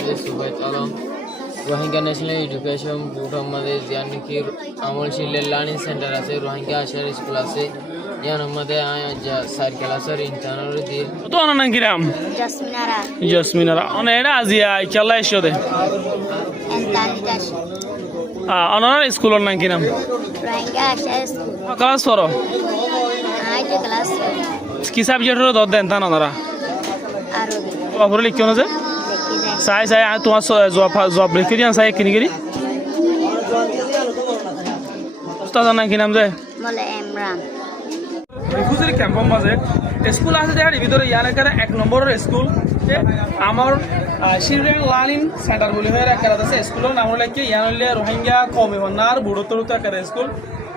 হাফিজ Subaid Alam Rohingya national education board আমাদের যার নাকি আমলশীলের লার্নিং সেন্টার আছে রোহিঙ্গা আশার স্কুল আছে ইয়ান আমাদের সার ক্লাসের ইন্টারনাল দিয়ে তো অনন কিরাম জসমিনারা অনেরা আজিয়া ইনশাআল্লাহ এসে অনন স্কুলের নাম কিরাম রোহিঙ্গা আশার স্কুল ক্লাস করো ক্লাস কি সাবজেক্টের দর দেন তা ওনারা আরবি অপরে লিখিও না যে চাই তোমার জব লিখে দিয়ান চাই কিনি কিনি উস্তাদের নাম কি নাম যে বলে ইমরান রিফিউজি ক্যাম্পের মাঝে স্কুল আছে যার ভিতরে ইয়ার এক নম্বরের স্কুল আমার চিলড্রেন লার্নিং সেন্টার বলে হয়ে রাখা আছে স্কুলের নাম হলে কি ইয়ান হলে রোহিঙ্গা কমে বন্যার বুড়োত্তর একটা স্কুল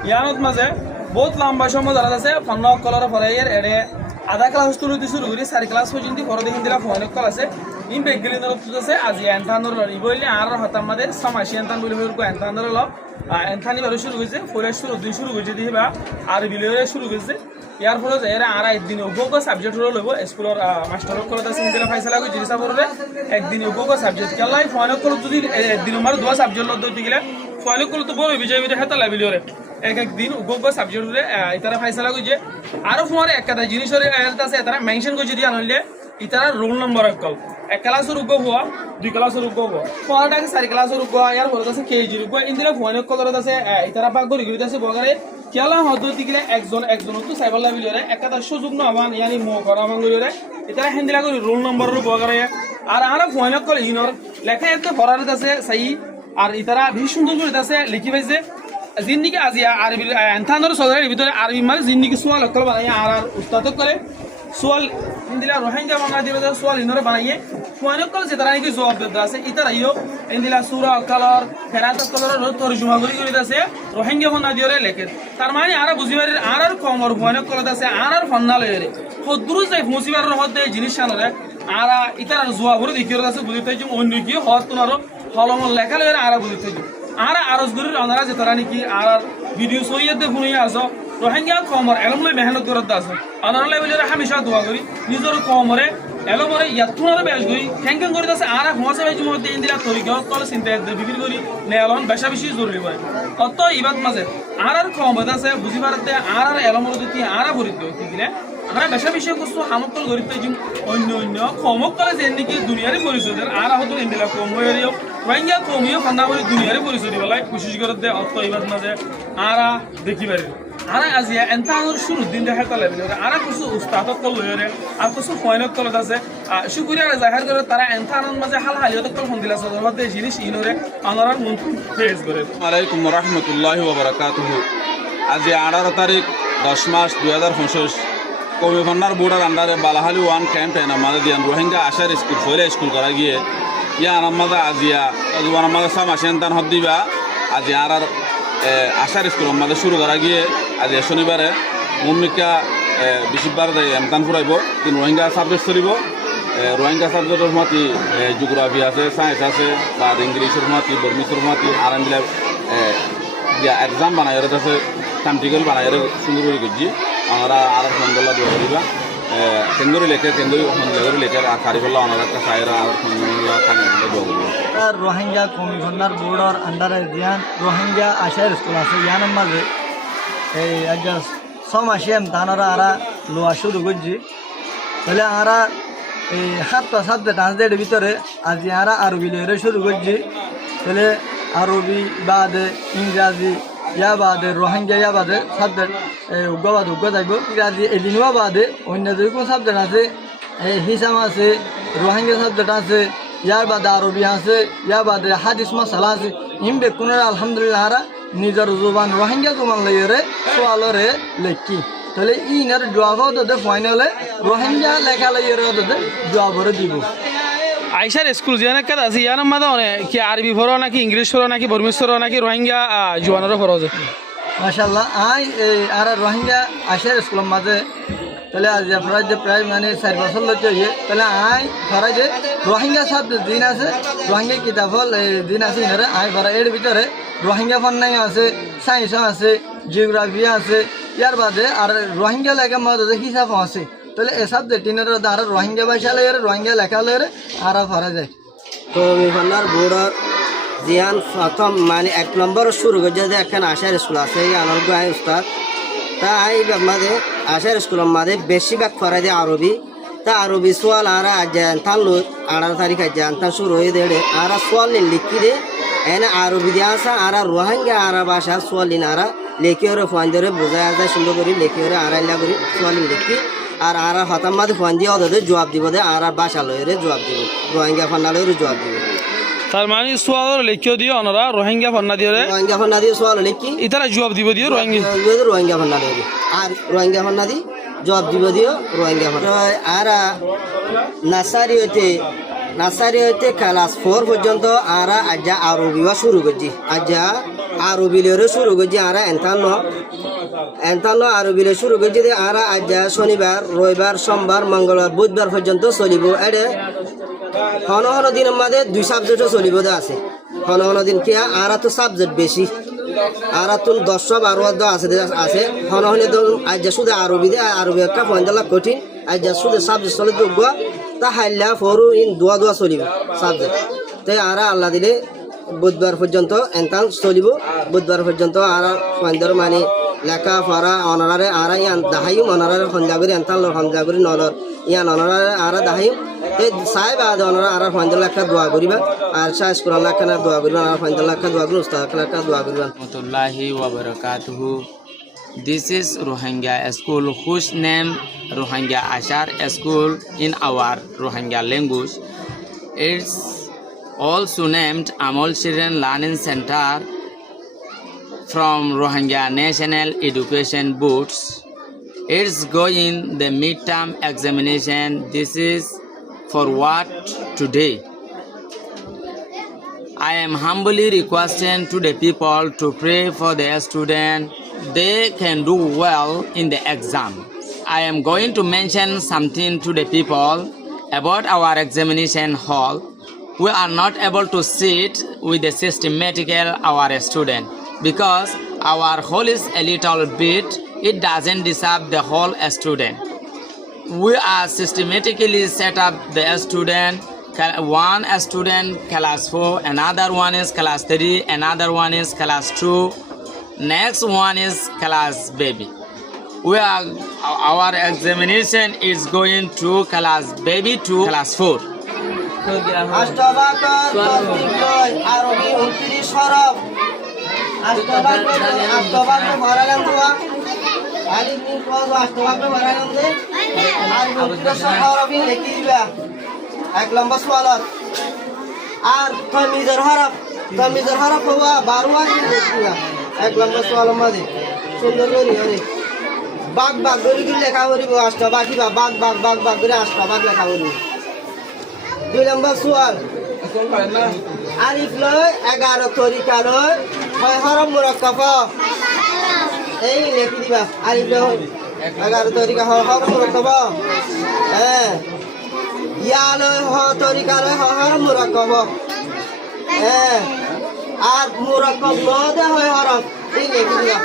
ইয়ানত মাঝে বহুত লম্বা সময় ধরা আছে ফন্ন কলর পরে এড়ে আধা ক্লাস তুলতে শুরু করি 4 ক্লাস পর্যন্ত পরে দেখুন দিলা ফোন কল আছে ইন বেগলিন আছে আজি এনথানর বইলে আর হতাম আমাদের সমাসি এনথান বলে হইল এনথানর ল এনথানি বারে শুরু হয়েছে ফোরে শুরু দুই শুরু হয়েছে দিবা আর বিলরে শুরু হয়েছে ইয়ার ফলে এরা আর একদিন উপক সাবজেক্ট হলো লব স্কুলের মাস্টার কল আছে ইনদিলা ফাইসালা কই জিনিসা পড়লে একদিন উপক সাবজেক্ট কেলাই ফোন কল যদি একদিন আমার দুয়া সাবজেক্ট ল দইতে গেলে ফোন কল তো বড় বিজয় বিজয় হাতা লাবিলরে এক দিন উপক সাবজেক্ট হলে ইতারা ফাইসালা কই যে আর ফোরে একটা জিনিসের আছে তারা মেনশন কই যদি আনলে ইতারা রোল নম্বর কল এক ক্লাসের উপ হওয়া 2 ক্লাসের উপ হওয়া পড়াটাকে 4 ক্লাসের উপ ইয়ার পরে আছে কেজি উপ ইনদিলা ফোন কল আছে ইতারা পাক গরি গরি আছে বগারে কেলা হদতি গিলে একজন তো সাইবার লাবিলরে একটা সুযোগ না আবান ইয়ানি মো করা বাঙ্গুলরে ইতারা হেন্দিলা করি রোল নম্বরের বগারে আর আরা ফোন কল ইনর লেখা এতে পড়ার আছে সাই আর ইতারা ভীষণ সুন্দর করে আছে লিখি পাইছে জিন্দিগি আজি আরবি এনথানোর সদরের ভিতরে আরবি মানে জিন্দিগি সোয়াল অকল বানাই আর উস্তাদ করে সোয়াল ইন্দিলা রোহিঙ্গা বাংলা দিবে সোয়াল ইনরে বানাইয়ে ফোন কল যে তারা নাকি জবাব দিতে আছে ইতারা ইও ইন্দিলা সূরা কালার ফেরাত কালার তরজমা করি করে আছে রোহিঙ্গা বাংলা দিরে লেখে তার মানে আর বুঝিবারে আর কমর ফোন কল আছে আর ফন্না লয়রে হদ্রু যাই মুসিবার হদে জিনিস আনরে আর ইতারা জবাব করে দিকির আছে বুঝিতে যে অন্য কি হদ তোমার হলমল লেখা লয়রে আর বুঝিতে আর আরজগুরির অনারা যে তারা নাকি আর ভিডিও সইয়াতে শুনিয়ে আসো রোহিঙ্গা কমর এলমলে মেহনত করতে আসো অনারলে বলে হামেশা দোয়া করি নিজের কমরে এলমরে ইয়াতুনারে বেশ করি ক্যাং করে আছে আর মহাসে ভাই মধ্যে ইন্দিরা তরিকা কল চিন্তা বিক্রি করি নেলন বেশা বেশি জরুরি হয় অত ইবাদ মাঝে আর কম আছে বুঝি পারতে আর এলমরে যদি আর ভরিত দিলে আমরা বেশা বেশি কিছু হামকল গরিব অন্য কমক কলে যে নাকি দুনিয়ারে পরিচয় আর হতো ইন্দিরা কম হয়ে রোহিঙ্গা কমিও ফান্না করে দুনিয়ারে পরিচয় দিবলাই কোশিশ করে দে অত ইবাদ মাঝে আর দেখি পারি আর আজিয়া এনতানোর শুরু দিন দেখা তালে আর কিছু উস্তাদক কল লয়রে আর কিছু ফয়নক কল আছে শুকরিয়া জাহির করে তারা এনতানোর মাঝে হাল হালিয়ত কল ফোন দিলা সদরতে জিনিস ইনরে আনারার মন ফেস করে আলাইকুম ওয়া রাহমাতুল্লাহি ওয়া বারাকাতুহু আজি 18 তারিখ 10 মাস 2025 কমি ভান্ডার বোর্ডের আন্ডারে বালাহালি ওয়ান ক্যাম্পেইন আমাদের দিয়ান রোহিঙ্গা আশার স্কুল ফলে স্কুল করা গিয়ে ইয়ান আমাদের আজিয়া জোয়ান আমাদের সামাসি এনতান হদ দিবা আজি আর আশার স্কুল আমাদের শুরু করা গিয়ে আজ শনিবারে ভূমিকা বেশিবার এমতান ফুরাইব কিন্তু রোহিঙ্গা সাবজেক্ট চলিব রোহিঙ্গা সাবজেক্টের মাতি জিওগ্রাফি আছে সায়েন্স আছে বা ইংলিশের মাতি বর্মিসের মাতি আর মিলাই এক্সাম বানাই আছে টাইম টেবিল বানাই সুন্দর করে করছি আমরা আর সন্ধ্যা দোয়া করিবা কেন্দ্রী লেখে কেন্দ্রী লেখে আর কারিগর আমরা একটা সাইরা আর সন্ধ্যা দোয়া করিবা রোহিঙ্গা কমি ভান্ডার বোর্ডর আন্ডারে দিয়ান রোহিঙ্গা আশার স্কুল আছে ইয়ানের মাঝে এই আজ ছমাসিয়াম তানারা আরা লোয়া শুরু করছি তাহলে আরা এই 7টা সাবজেক্ট আছে এর ভিতরে আজ আরা আরবি লয়ে শুরু করছি তাহলে আরবি বাদে ইংরাজি ইয়া বাদে রোহিঙ্গা ইয়া বাদে সাবজেক্ট উগ্র যাইব ইংরাজি এদিনও বাদে অন্য যে কোনো সাবজেক্ট আছে হিসাম আছে রোহিঙ্গা সাবজেক্ট আছে ইয়ার বাদে আরবি আছে ইয়ার বাদে হাদিস মাসালা আছে ইমবে কোনো আলহামদুলিল্লাহ আরা নিজের জুবান রোহিঙ্গা জুবান লইরে সোয়ালরে লেখি তাহলে ইনার জবাবও দে ফাইনালে রোহিঙ্গা লেখা লইরে দে জবাবরে দিব আইসার স্কুল যে অনেক আছে ইয়ার মাদা কি আরবি পড়ো নাকি ইংলিশ পড়ো নাকি বর্মিস পড়ো নাকি রোহিঙ্গা জুয়ানেরও পড়ো যে মাশাআল্লাহ আই আর রোহিঙ্গা আশার স্কুলের মাঝে তাহলে আজ ফরাজ যে প্রায় মানে 4 বছর লইতে হইয়ে তাহলে আই ফরাজ যে রোহিঙ্গা সাবজেক্ট দিন আছে রোহিঙ্গা কিতাবল দিন আছে ইনারে আই ফরা এর ভিতরে রোহিঙ্গা ফন্নাই আছে সায়েন্স আছে জিওগ্রাফি আছে ইয়ার বাদে আর রোহিঙ্গা লেখা মধ্যে হিসাব আছে তাহলে এই সাবজেক্ট ইনারে আর রোহিঙ্গা ভাষা লইরে রোহিঙ্গা লেখা লইরে আর ফরা যায় কমিশনার বোর্ডর জিয়ান প্রথম মানে 1 নম্বর শুরু করে যে একখান আশার স্কুল আছে এই আনন্দ আই উস্তাদ তা আই মাঝে আশার স্কুলের মাঝে বেশিরভাগ ফরাই দিয়ে আরবি তা আরবি সোয়াল আর জানতাম লো 18 তারিখ জানতাম শুরু হয়ে দেড়ে আর সোয়াল লিখি দে এনে আরবি দিয়ে আসা আর রোহিঙ্গা আর ভাষা সোয়াল আর লেখি ওরে ফোন ধরে বোঝা যায় সুন্দর করে লেখি ওরে আড়াইলা করে সোয়াল লিখি আর হতাম মাঝে ফোন দিয়ে ওদের জবাব দিব দে আর বাসা লয়ে জবাব দিব রোহিঙ্গা ফান্না লয়ে জবাব দিব তার মানে সোয়াল লিখিও দিও ওনারা রোহিঙ্গা ফান্না দিয়ে রোহিঙ্গা ফান্না দিয়ে সোয়াল লিখি ইতারা জবাব দিব দিও রোহিঙ্গা রোহিঙ্গা ফান্না লয়ে আর রোহিঙ্গা ফান্না দি জবাব দিব দিও রোহিঙ্গা ফান্না আর নার্সারি হইতে ক্লাস 4 পর্যন্ত আর আজা আরবি শুরু করছি আজা আরবি লয়ে শুরু করছি আর এন্তান্ন আরবি লয়ে শুরু করছি আর আজা শনিবার রবিবার সোমবার মঙ্গলবার বুধবার পর্যন্ত চলিব এডে হন হন দিনের মধ্যে 2 সাবজেক্টও চলিব আছে হন হন দিন কি আর তো সাবজেক্ট বেশি আর তো 10-12 আছে হন হন আজা শুধু আরবি দে আরবি একটা পয়েন্টলা কঠিন আজা শুধু সাবজেক্ট চলে যোগ্য তা হাইলা ফরু ইন দোয়া চলিব সাবজেক্ট তাই আর আল্লাহ দিলে বুধবার পর্যন্ত এনতান চলিব বুধবার পর্যন্ত আর পয়েন্টর মানে লেখা পড়া অনারে আর ইয়ান দাহাইম অনারে সন্ধ্যাগুড়ি এনতান সন্ধ্যাগুড়ি নলর ইয়ান অনারে আর দাহাইম এই সাহেব আদ অনারে আর পয়েন্টর লেখা দোয়া করিবা আর শাহ স্কুল লেখা না দোয়া করিবা আর পয়েন্টর লেখা দোয়া করি উস্তাদ লেখা দোয়া করিবা রহমতুল্লাহি ওয়া বারাকাতুহু। This is Rohingya school whose name Rohingya Ashar School in our Rohingya language. It's also named Amol Children Learning Center from Rohingya National Education Boards. It's going the midterm examination. This is for what today. I am humbly requesting to the people to pray for their student. They can do well in the exam. I am going to mention something to the people about our examination hall. We are not able to sit with the systematical our student because our hall is a little bit. It doesn't deserve the whole student. We are systematically set up the student. One student class 4, another one is class 3, another one is class 2. Next one is class baby. Our examination is going to class baby to class 4. আরবি 29 হরফ আষ্টবাক ভরালাম তোয়া আলিফ মিম cause আষ্টবাক ভরালাম দে আর 29 হরফ লিখি দিবা এক লম্বা সওয়ালত আর তামিজের হরফ হওয়া 12 লিখিবা এক লম্বা সওয়ালের মধ্যে সুন্দর করে আরে বাগ করে লেখা করিব আষ্টবাকি বাগ করে আষ্টবাক লেখা করিব 2 নম্বর সওয়াল আলিফ লয় 11 তরিকা লয় 6 হরফ মুরাক্কাব এই লিখি দিবা আলিফ লয় 11 তরিকা হরফ মুরাক্কাব হ্যাঁ ইয়া লয় তরিকা লয় হরফ মুরাক্কাব হ্যাঁ আর মুরাক্কাব মধ্যে হয় হরফ এই লিখি দিবা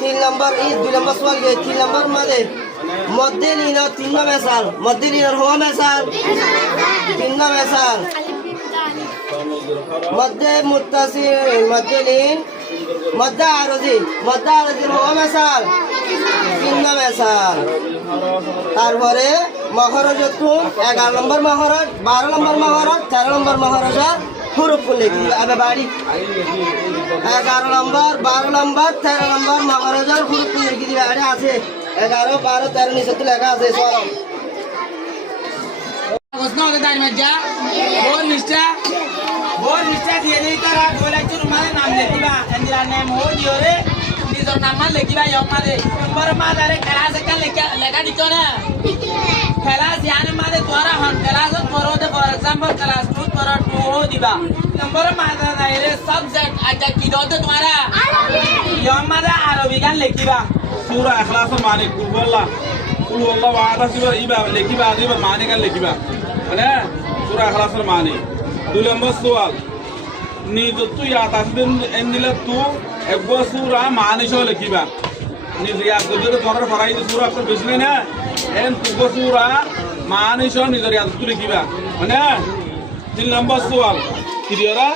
3 নম্বর এই 2 নম্বর সওয়াল 3 নম্বর মধ্যে লিনা 3 না মিসাল মধ্যে লিনার হওয়া মিসাল 3 না মিসাল মধ্যে মুত্তাসিল মধ্যে লিন মধ্যে আরজি হওয়া মিসাল 3 না মিসাল তারপরে মখরজতুন 11 নম্বর মখরজ 12 নম্বর মখরজ 13 নম্বর মখরজ হুরুফ লিখি আবে বাড়ি 11 নম্বর 12 নম্বর 13 নম্বর মখরজের হুরুফ লিখি দিবা আরে আছে 11 12 13 নিচে তো লেখা আছে সরম প্রশ্ন হবে তার মধ্যে বোর মিস্টা দিয়ে দেই তারা বলে কি রুমালে নাম লিখিবা এন্দিরা নেম হো দিও রে নিজর নাম লিখিবা ইমারে নম্বর মাদারে ক্লাস কা লেখা দিতো না ক্লাস ইয়ানে মাদে তোরা হন ক্লাস করো দে ফর एग्जांपल ক্লাস 2 তোরা 2 হো দিবা নম্বর মাদারে রে সাবজেক্ট আটা কি দতে তোমারা ইমারে আরবি গান লিখিবা সূরা ইখলাস মানে কুল আল্লাহু আহাদ সিবা ইবা লিখিবা দিবা মানে গান লিখিবা মানে সূরা ইখলাস মানে 2 নম্বর সওয়াল নিজ তুই আতাসদিন এন্দিলা তু একগো সূরা মানে সহ লিখিবা নিজ ইয়াদ যদি পড়ার ফরাই সূরা আক্তার বেশি না এন তুগো সূরা মানে সহ নিজ ইয়াদ তু লিখিবা মানে 3 নম্বর সোয়াল কি দিওরা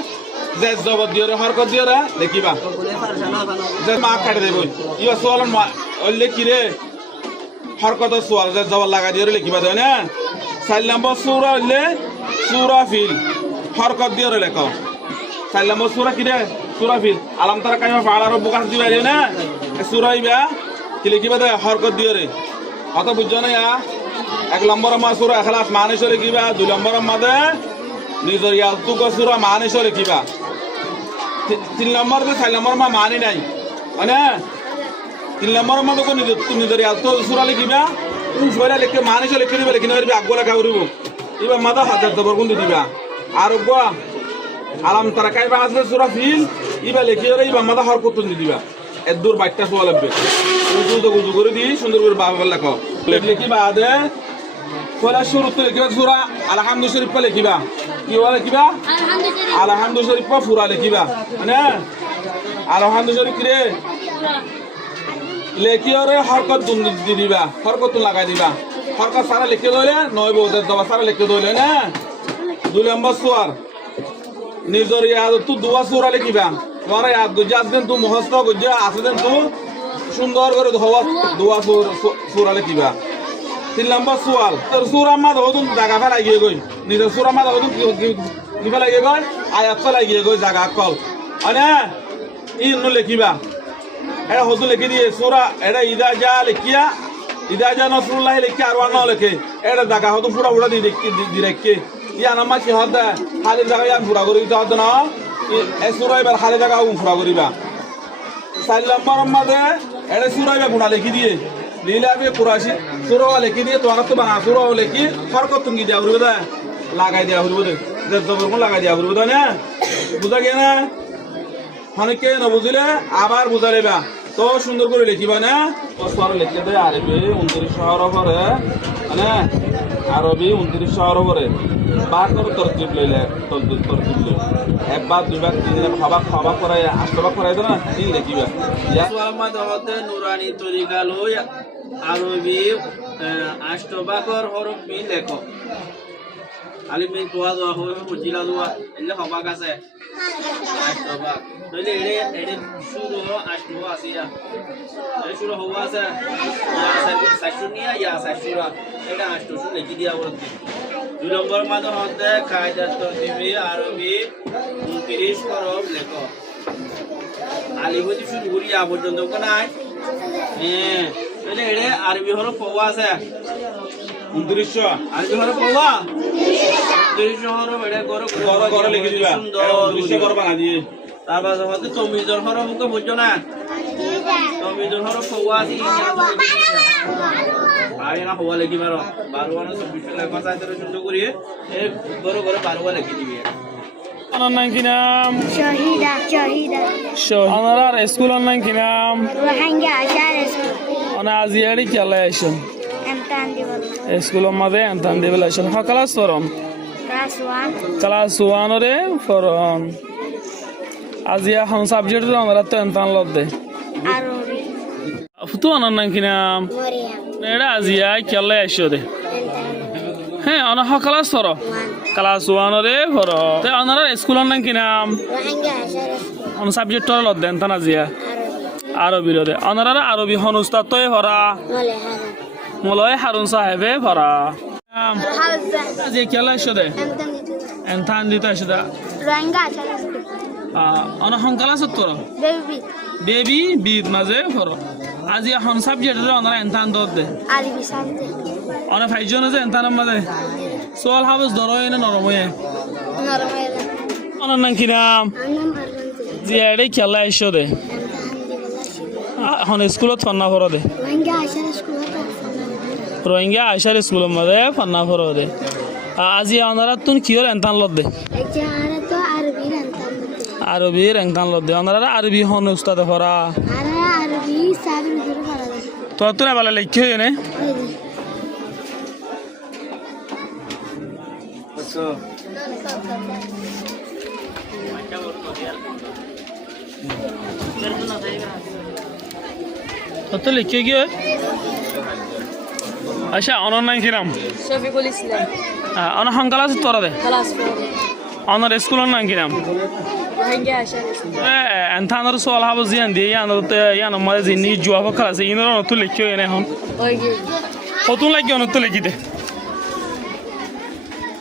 যে জবর দিওরা হরকত দিওরা দেখিবা যে মা কাটে দেব ইবা সোয়াল মা ওলে কি রে হরকত সোয়াল যে জবর লাগা দিওরা লিখিবা দেয় না 4 নম্বর সূরা হইলে সূরা ফিল হরকত দিওরা লেখো 4 নম্বর সূরা কি রে সূরা ফিল আলাম তারা কাইমা ফাড়ার বুকাস দিবা রে না সূরা ইবা কি লিখিবা দে হরকত দিওরে অত বুঝছো না ইয়া 1 নম্বর মা সূরা ইখলাস মানে চলে কিবা 2 নম্বর মাদে নিজর ইয়ালতু কো সূরা মানে চলে কিবা 3 নম্বর তে 4 নম্বর মা মানে নাই মানে 3 নম্বর মা তো নিজর ইয়ালতু সূরা লিখিবা সূরা লিখে মানে চলে কিবা লিখি না আগলা কাউরিব ইবা মাদা হাজার জবর গুণ দিবা আর গো আলাম তারা কাইবা আসবে সূরা ফিল ইবা লিখি রে ইবা মাদা হরকত দিবা এদুর বাইটটা সোয়া লাগবে উজু করে দি সুন্দর করে বাবা লেখো লিখিবা আদে পয়লা শুরুতে লিখিবা সূরা আলহামদু শরীফ লিখিবা কি বলে লিখিবা আলহামদু শরীফ পুরা লিখিবা মানে আলহামদু শরীফ রে লেখিও রে হরকত দি দিবা হরকত লাগাই দিবা হরকত সারা লিখে দইলে নয় বউদের দবা সারা লিখে দইলে না 2 নম্বর সুয়ার নিজর ইয়াদ তু দোয়া সূরা লিখিবা তোমার ইয়াদ গুজাস দেন তু মুখস্থ গুজা আছে দেন তু সুন্দর করে দোয়া সূরা লিখিবা 3 নম্বর সোয়াল তোর সূরা মা দহুন জায়গা ফেলা গিয়ে গই নিজের সূরা মা দহুন কি ফেলা গিয়ে গই আয়াত ফেলা গিয়ে গই জায়গা কল আনে ইন্ন লিখিবা এটা হদু লিখি দিয়ে সূরা এটা ইদা জা লিখিয়া ইদা জা নসরুল্লাহ লিখি আর ওয়ান লিখে এটা জায়গা হদু পুরা পুরা দি রেখে ইয়া নামা কি হদা খালি জায়গা ইয়ান পুরা করি তো হদ না এ সূরা এবার খালি জায়গা পুরা করিবা 4 নম্বর মাদে এটা সূরা এবার গুণা লিখি দিয়ে লীলাবে কুরাশি সূরা লিখি দিয়ে তোরা তো বানা সূরা লিখি হরকত তুঙ্গি দেয়া হইব দা লাগাই দেয়া হইব দে জবর কোন লাগাই দেয়া হইব দা না বুঝা গেল না অনেকে না বুঝলে আবার বুঝালেবা তো সুন্দর করে লিখিবা না ও সর লিখে দে আরবি 29 শহর পরে মানে আরবি 29 শহর পরে বার করে তরতিব লইলে তরতিব লই একবার দুইবার তিনবার খাবার করে আষ্টবার করে দাও না তিন লিখিবা ইয়া সুয়ালমা দহতে নুরানি তরিকা লই আরবি আষ্টবাকর হরফ বি লেখো আলিমি দোয়া দোয়া হবে বুঝিলা দোয়া এলে হবাক আছে আষ্টবাক নইলে এড়ে শুরু হ আষ্টব আসিয়া এই শুরু হওয়া আছে সাইশুনিয়া ইয়া সাইশুরা এটা আষ্টশু লিখি দিয়া বলতে 2 নম্বর মাদ হতে কায়দা তরতিবি আরবি 29 হরফ লেখো আলিবতি শুরু করি আ পর্যন্ত কোনায় এড়ে আরবি হরফ পাওয়া আছে 29 আরবি হরফ পাওয়া 29 হরফ এড়ে গড় লিখে দিবা 29 করবা না দিয়ে তারপর হতে তমিজর হরফ কে বুঝছো না তমিজর হরফ পাওয়া আছে আরে না হওয়া লিখি মারো 12 24 লেখা চাইতে সুন্দর করিয়ে এ গড় 12 লিখে দিবি আমার নাম কি নাম Shahida. আমার স্কুলের নাম কি নাম Rohingya Ashar School. অনা আজিয়ারি খেলা আইসন Amtan Diwan. স্কুলের মধ্যে এন্তান দেবেল আইসন ক্লাস ফরম Class 1. ক্লাস 1 রে ফরম আজিয়া হন সাবজেক্ট তো আমরা তো এন্তান লদে Arabic. ফুতু আমার নাম কি নাম Maryam. এটা আজিয়া খেলা আইসো দে হ্যাঁ অনা ক্লাস ফরম 1. ক্লাস 1 রে ফরম তে অনার স্কুলের নাম কি নাম Rohingya Ashar School. অন সাবজেক্ট লদে এন্তান আজিয়া Arabic. আরবি লদে অনার আরবি হন উস্তাদ তো ভরা Mole Haran. মলয় হারুন সাহেবে ভরা Halza. যে খেলা আইসো দে Amtan Diwan. এন্তান দিতে আইসো দে Rohingya Ashar School. অনা হন ক্লাস তোর Baby. বেবি বিদ মাঝে ফর আজি এখন সাবজেক্ট অনারা এন্তান দর দে Arabic subject. অনা ফাইজন যে এন্তান মাঝে সোয়াল হাবস ধরো এনে নরময়ে Normal. অনার নাম কি নাম Anam Arvanti. জিয়াড়ে খেলা আইসো দে Amtan Diwan. এখন স্কুলত ফান্না ফর দে Rohingya Ashar School. Rohingya Ashar স্কুলের মাঝে ফান্না ফর দে আজি অনারা তুন কিয়র এন্তান লত দে Ejara to Arabic Amtan. আরবির এন্তান লত দে অনারা আরবি হন উস্তাদ ফরা Ara Arabic sabir duru para. তো তুই বলে লিখে নে তো লিখে গিয়ে আচ্ছা অনর নাম কি নাম শফিকুল ইসলাম অনর সংকাল আছে তোরা দে ক্লাস অনর স্কুলের নাম কি নাম রোহিঙ্গা আশার স্কুল এনথানোর সোয়াল হাবো জিয়ান দিয়ে ইয়ানোর মাঝে জিনি জুয়া ফকাল আছে ইনোর অনর লিখিও এনে এখন ওই কি হতুন লাগিয়ে অনর লিখি দে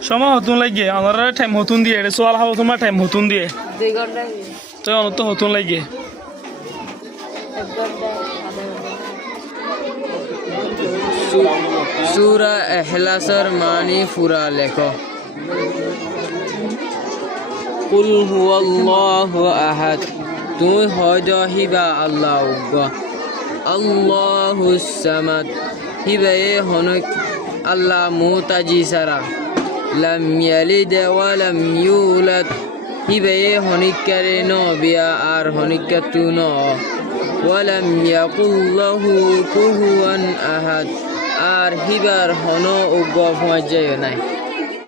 সময় হতুন লাগিয়ে অনর টাইম হতুন দিয়ে সোয়াল হাবো তোমার টাইম হতুন দিয়ে 2 ঘন্টা তো অনর তো হতুন লাগিয়ে 1 ঘন্টা আধা ঘন্টা সূরা ইখলাসের মানি ফুরা লেখো কুল হুয়াল্লাহু আহাদ তুই হয়তো হিবা আল্লাহ উগ্র আল্লাহুস সামাদ হিবা এ হনক আল্লাহ মুতাজি সারা লাম ইয়ালিদ ওয়া লাম ইউলাদ হিবা এ হনিকারে ন বিয়া আর হনিকাতু ন ওয়া লাম ইয়াকুল লাহু কুফুয়ান আহাদ আর হিবার হন উগ্র পর্যায় নাই